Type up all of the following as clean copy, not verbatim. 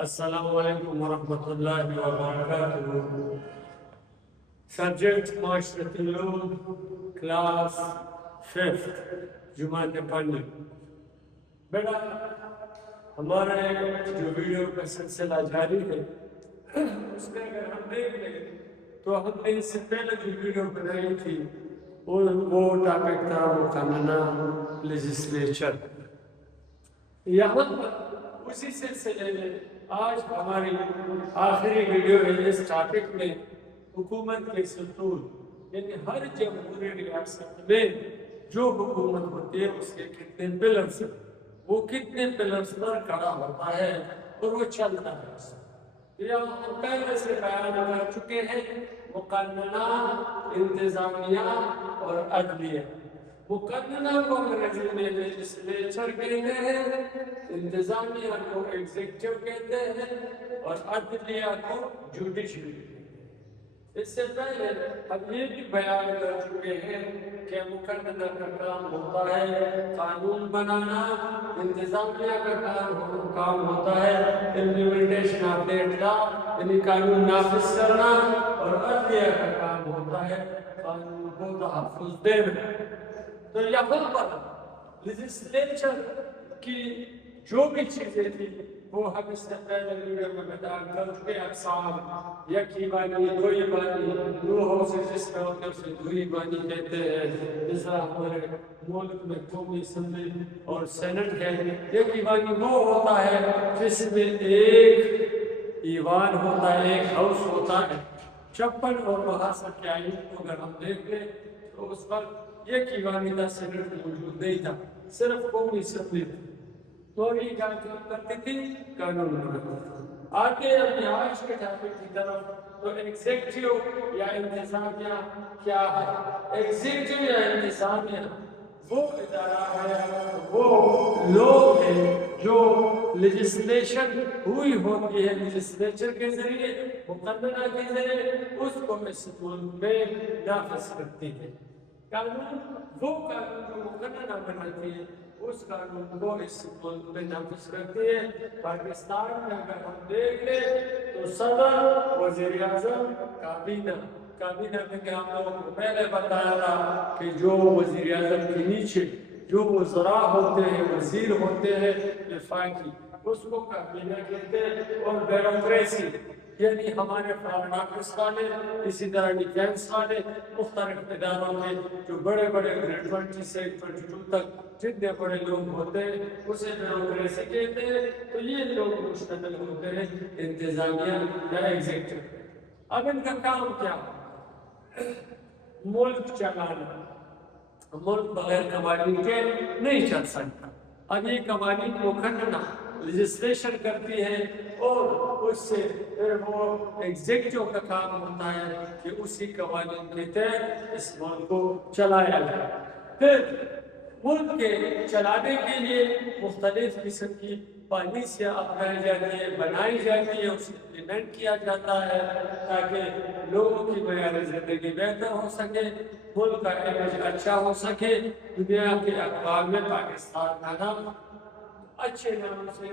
السلام علیکم ورحمۃ اللہ وبرکاتہ۔ سبجیکٹ معاشرتی علوم، کلاس 5 جماعت پانی۔ بیٹا ہمارا جو ویڈیو کا سلسلہ جاری ہے اس میں اگر ہم دیکھ لیں تو ہم نے اس سے پہلے جو ویڈیو بنائی تھی وہ ٹاپک تھا مقننہ لیجسلیچر۔ یہاں پر اسی سلسلے میں آج ہماری آخری ویڈیو ہے اس ٹاپک میں حکومت کے ستون، یعنی ہر جمہوری ریاست میں جو حکومت ہوتی ہے اس کے کتنے پلرز ہیں، وہ کتنے پلرز پر کھڑا ہوتا ہے اور وہ چلتا ہے۔ یہ ہم پہلے سے بیان کر چکے ہیں، مقننہ، انتظامیہ اور عدلیہ۔ مقننہ کو انگریزی میں لیجسلیچر کہتے ہیں، انتظامیہ کو ایگزیکٹو کہتے ہیں اور عدلیہ کو جوڈیشری کہتے ہیں۔ اس سے پہلے ہم یہ بھی بیان کر چکے ہیں کہ مقننہ کا کام ہوتا ہے قانون بنانا، انتظامیہ کا کام ہوتا ہے امپلیمنٹیشن آف دیٹ لا، یعنی قانون نافذ کرنا، اور عدلیہ کا کام ہوتا ہے قانون کو تحفظ دینا۔ تو یہاں پر لیجسلیچر کی جو بھی چیزیں تھیں وہ ہم اس سے پہلے ویڈیو میں بیان کر چکے۔ اقسام، یکی بانی، دوئی بانی، دو ہاؤسز جس میں ہوتے ہیں اسے دوئی بانی کہتے ہیں۔ جس طرح ہمارے ملک میں قومی اسمبلی اور سینٹ ہے، یکی بانی وہ ہوتا ہے جس میں ایک ایوان ہوتا ہے، ایک ہاؤس ہوتا ہے۔ 56 اور 62 کے آئین کو اگر ہم دیکھ لیں تو اس پر ایک ایوانی تھا، سینٹ موجود نہیں تھا، صرف قومی اسمبلی تھی۔ تو یہ کیا کرتی تھی؟ قانون بناتی تھی۔ آگے اپنے آج کے ٹاپک کی طرف، تو ایگزیکٹو یا انتظامیہ کیا ہے؟ ایگزیکٹو یا انتظامیہ وہ ادارہ ہے، وہ لوگ ہیں جو لیجسلیشن ہوئی ہوتی ہے لیجسلیچر کے ذریعے، مقننہ کے ذریعے، اس کو اس ملک میں نافذ کرتی ہے۔ قانون وہ قانون جو مقننہ بناتی ہے اس قانون کو اس ملک میں نافذ کرتی ہے۔ پاکستان میں اگر ہم دیکھ لیں تو صدر، وزیر اعظم، کابینہ میں کہ ہم لوگوں کو پہلے بتایا تھا کہ جو وزیر اعظم کے نیچے جو وزراء ہوتے ہیں، وزیر ہوتے ہیں وفاقی، اس کو کابینہ کہتے ہیں۔ اور بیوروکریسی یعنی ہمارے فارن آفس والے، اسی طرح ڈیفینس والے، مختلف اداروں کے جو بڑے بڑے گریڈ 20 سے 22 تک جتنے بڑے لوگ ہوتے ہیں اسے بیوروکریسی کہتے ہیں۔ تو یہ لوگ مشتمل ہوتے ہیں انتظامیہ یا ایگزیکٹو۔ اب ان کا کام کیا ہے؟ ملک چلانا۔ ملک بغیر قوانین کے نہیں چل سکتا۔ اب یہ قوانین مقننہ لیجسلیشن کرتی ہے اور اس سے وہ ایگزیکٹو کا کام ہوتا ہے کہ اسی قوانین کے تحت اس ملک کو چلایا جائے۔ پھر ملک کے چلانے کے لیے مختلف قسم کی پالیسیاں اپنائی جاتی ہیں، بنائی جاتی ہیں، اسے امپلیمنٹ کیا جاتا ہے تاکہ لوگوں کی معیار زندگی بہتر ہو سکے، ملک کا امیج اچھا ہو سکے، دنیا کے اخبار میں پاکستان کا نام اچھے نام سے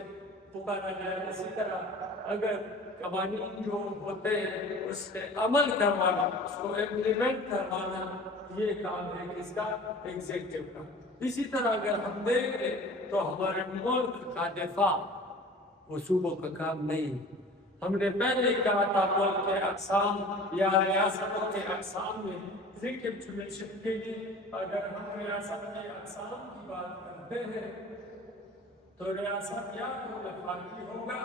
پکارا جائے۔ اسی طرح اگر قوانین جو ہوتے ہیں اس پہ عمل کروانا، اس کو امپلیمنٹ کروانا، یہ کام ہے کس کا؟ ایگزیکٹو کا۔ اسی طرح اگر ہم دیکھیں تو ہمارے ملک کا دفاع وہ صوبوں کا کام نہیں ہے۔ ہم نے پہلے ہی کہا تھا ملک کے اقسام یا ریاستوں کے اقسام میں ریکیپچولیشن کے لیے اگر ہم ریاست کے اقسام کی بات کرتے ہیں تو ریاست یا تو وفاقی ہوگا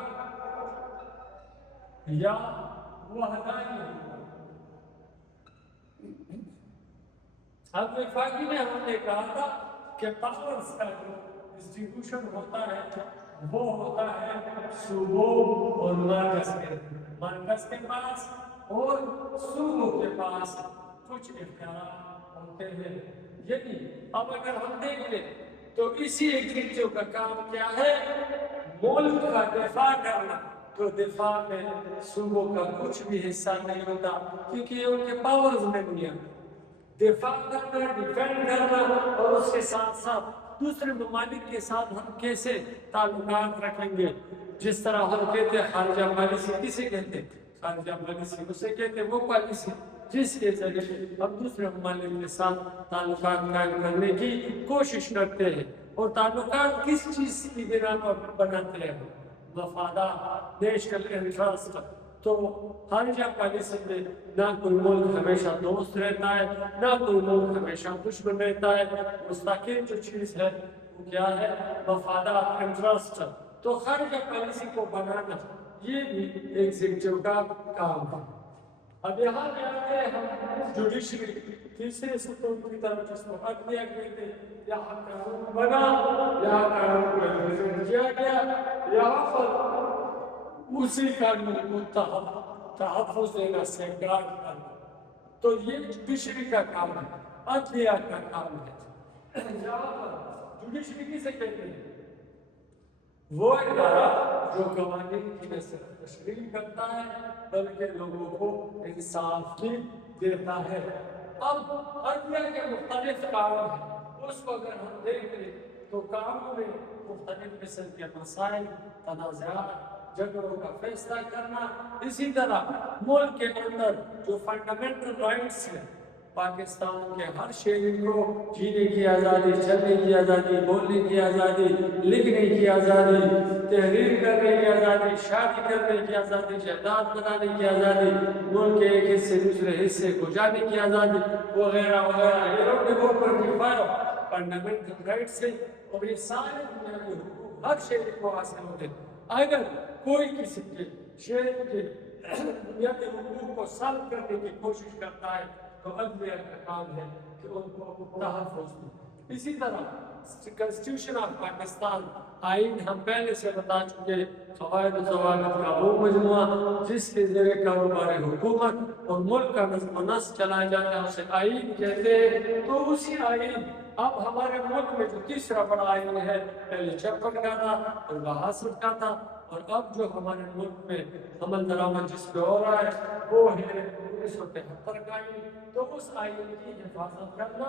یا وحدانی ہوگا۔ اب وفاقی میں ہم نے کہا تھا کہ پاورز کا جو ڈسٹریبیوشن ہوتا ہے وہ ہوتا ہے صوبوں اور مرکز کے پاس اور صوبوں کے پاس کچھ اختیارات ہوتے ہیں۔ یعنی اب اگر ہم دیکھ لیں تو اسی ایگزیکٹو کا کام کیا ہے؟ ملک کا دفاع کرنا۔ تو دفاع میں صوبوں کا کچھ بھی حصہ نہیں ہوتا کیونکہ یہ ان کے پاورز میں نہیں آتا۔ دفاع کرنا، ڈیفینڈ کرنا اور اس کے ساتھ ساتھ دوسرے ممالک کے ساتھ ہم کیسے تعلقات رکھیں گے؟ جس طرح ہم کہتے ہیں خارجہ پالیسی کسے کہتے ہیں؟ خارجہ پالیسی اسے کہتے ہیں وہ پالیسی جس کے ذریعے ہم دوسرے ممالک کے ساتھ تعلقات قائم کرنے کی کوشش کرتے ہیں. اور تعلقات کس چیز کی بنا پر بناتے ہیں؟ مفادات، نیشنل انٹرسٹ. تو خارجہ پالیسی میں نہ کوئی ملک ہمیشہ دوست رہتا ہے، نہ کوئی ملک ہمیشہ دشمن رہتا ہے. مستقل جو چیز ہے وہ کیا ہے؟ مفادات، انٹرسٹ. تو خارجہ پالیسی کو بنانا یہ بھی ایگزیکٹو کا کام ہے. اب یہاں پہ آتے ہیں ہم جوڈیشری، تیسرے ستون کی طرف جس کو عدلیہ کہتے ہیں. یہاں قانون بنا، یہاں قانون کو امپلیمنٹ کیا گیا، یہاں پر اسی قانون کو تحفظ دینا، سیفگارڈ کرنا. تو یہ جوڈیشری کا کام ہے، عدلیہ کا کام ہے. یہاں پر جوڈیشری کسے کہتے ہیں؟ وہ ادارہ جو قوانین کی نہ صرف تشریح کرتا ہے بلکہ لوگوں کو انصاف بھی دیتا ہے. اب عدلیہ کے مختلف کام ہیں، اس کو اگر ہم دیکھ لیں تو کاموں میں مختلف قسم کے مسائل، تنازعات، جھگڑوں کا فیصلہ کرنا. اسی طرح ملک کے اندر جو فنڈامنٹل رائٹس ہیں، پاکستان کے ہر شہری کو جینے کی آزادی، چلنے کی آزادی، بولنے کی آزادی، لکھنے کی آزادی، تحریر کرنے کی آزادی، شادی کرنے کی آزادی، جائیداد بنانے کی آزادی، ملک کے ایک حصے دوسرے حصے کو جانے کی آزادی وغیرہ وغیرہ. یہ فنڈامنٹل رائٹس ہیں اور یہ سارے بنیادی حقوق ہر شہری کو حاصل ہوتے ہیں. اگر کوئی کسی کے شہری کے بنیادی حقوق کو سلب کرنے کی کوشش کرتا ہے تو عدلیہ کا کام ہے کہ ان کو تحفظ دے. اسی طرح کنسٹیٹیوشن آف پاکستان، آئین ہم پہلے سے بتا چکے، قواعد و ضوابط کا وہ مجموعہ جس کے ذریعے کاروبار حکومت اور ملک کا نظم و نسق چلایا جاتا ہے اسے آئین کہتے ہیں. تو اسی آئین اب ہمارے ملک میں جو تیسرا بڑا آئین ہے، پہلے 56 کا تھا اور 62 کا تھا، اور اب جو ہمارے ملک میں عمل درآمد جس پہ ہو رہا ہے وہ ہے 1973 کا آئین. تو اس آئین کی حفاظت کرنا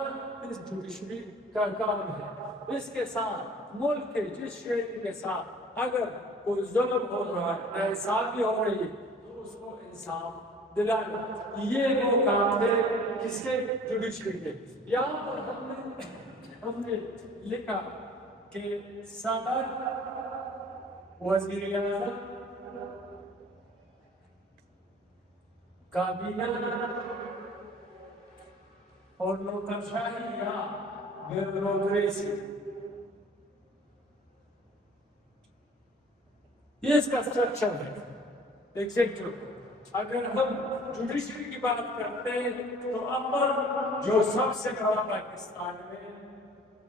اس جوڈیشری کا کام ہے. اس کے ساتھ ملک کے جس شہری کے ساتھ اگر کوئی ظلم ہو رہا ہے، ناانصافی ہو رہی ہے، تو اس کو انصاف دلانا، یہ وہ کام ہے کس کے؟ جوڈیشری کے. یہاں پر ہم نے لکھا کہ صدر، وزیر اعظم، کابینہ اور نوکرشاہی یا بیوروکریسی، یہ اس کا اسٹرکچر ہے ایگزیکٹو. اگر ہم جوڈیشری کی بات کرتے ہیں تو اول جو سب سے بڑا پاکستان میں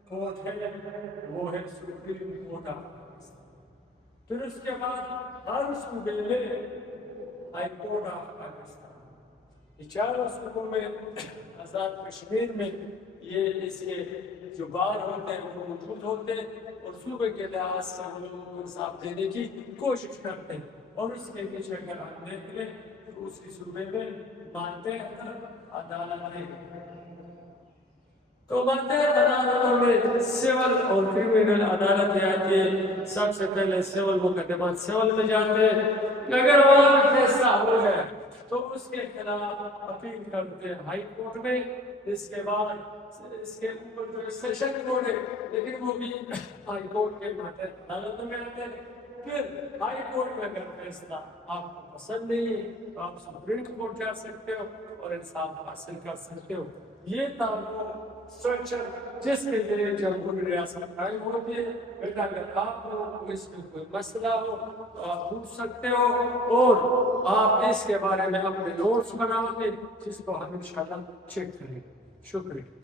کورٹ ہے وہ ہے سپریم کورٹ آف پاکستان. پھر اس کے بعد ہر صوبے میں ہائی کورٹ آف پاکستان. چاروں صوبوں میں آزاد کشمیر میں یہ اس کے جو بار ہوتے ہیں وہ موجود ہوتے ہیں اور صوبے کے لحاظ سے ہم لوگوں کو انصاف دینے کی کوشش کرتے ہیں. اور اس کے پیچھے اگر ہم دیکھ لیں تو اسی صوبے میں ماتحت عدالتیں، تو ماتحت عدالتوں میں سول اور کرمنل عدالتیں آتی ہیں. سب سے پہلے سول مقدمات سول میں جاتے ہیں. اگر وہاں فیصلہ ہو جائے تو اس کے خلاف اپیل کرتے ہیں ہائی کورٹ میں. اس کے بعد اس کے اوپر جو سیشن کورٹ ہے لیکن وہ بھی ہائی کورٹ کے ماتحت عدالتوں میں آتے ہیں. پھر ہائی کورٹ میں اگر فیصلہ آپ کو پسند نہیں ہے تو آپ سپریم کورٹ جا سکتے ہو اور انصاف حاصل کر سکتے ہو. یہ تھا وہ اسٹرکچر جس کے ذریعے جمہوری ریاست قائم ہوتی ہے. بیٹا اگر آپ کو اس میں کوئی مسئلہ ہو تو آپ پوچھ سکتے ہو اور آپ اس کے بارے میں اپنے نوٹس بناؤ گے جس کو ہم انشاءاللہ چیک کریں گے. شکریہ.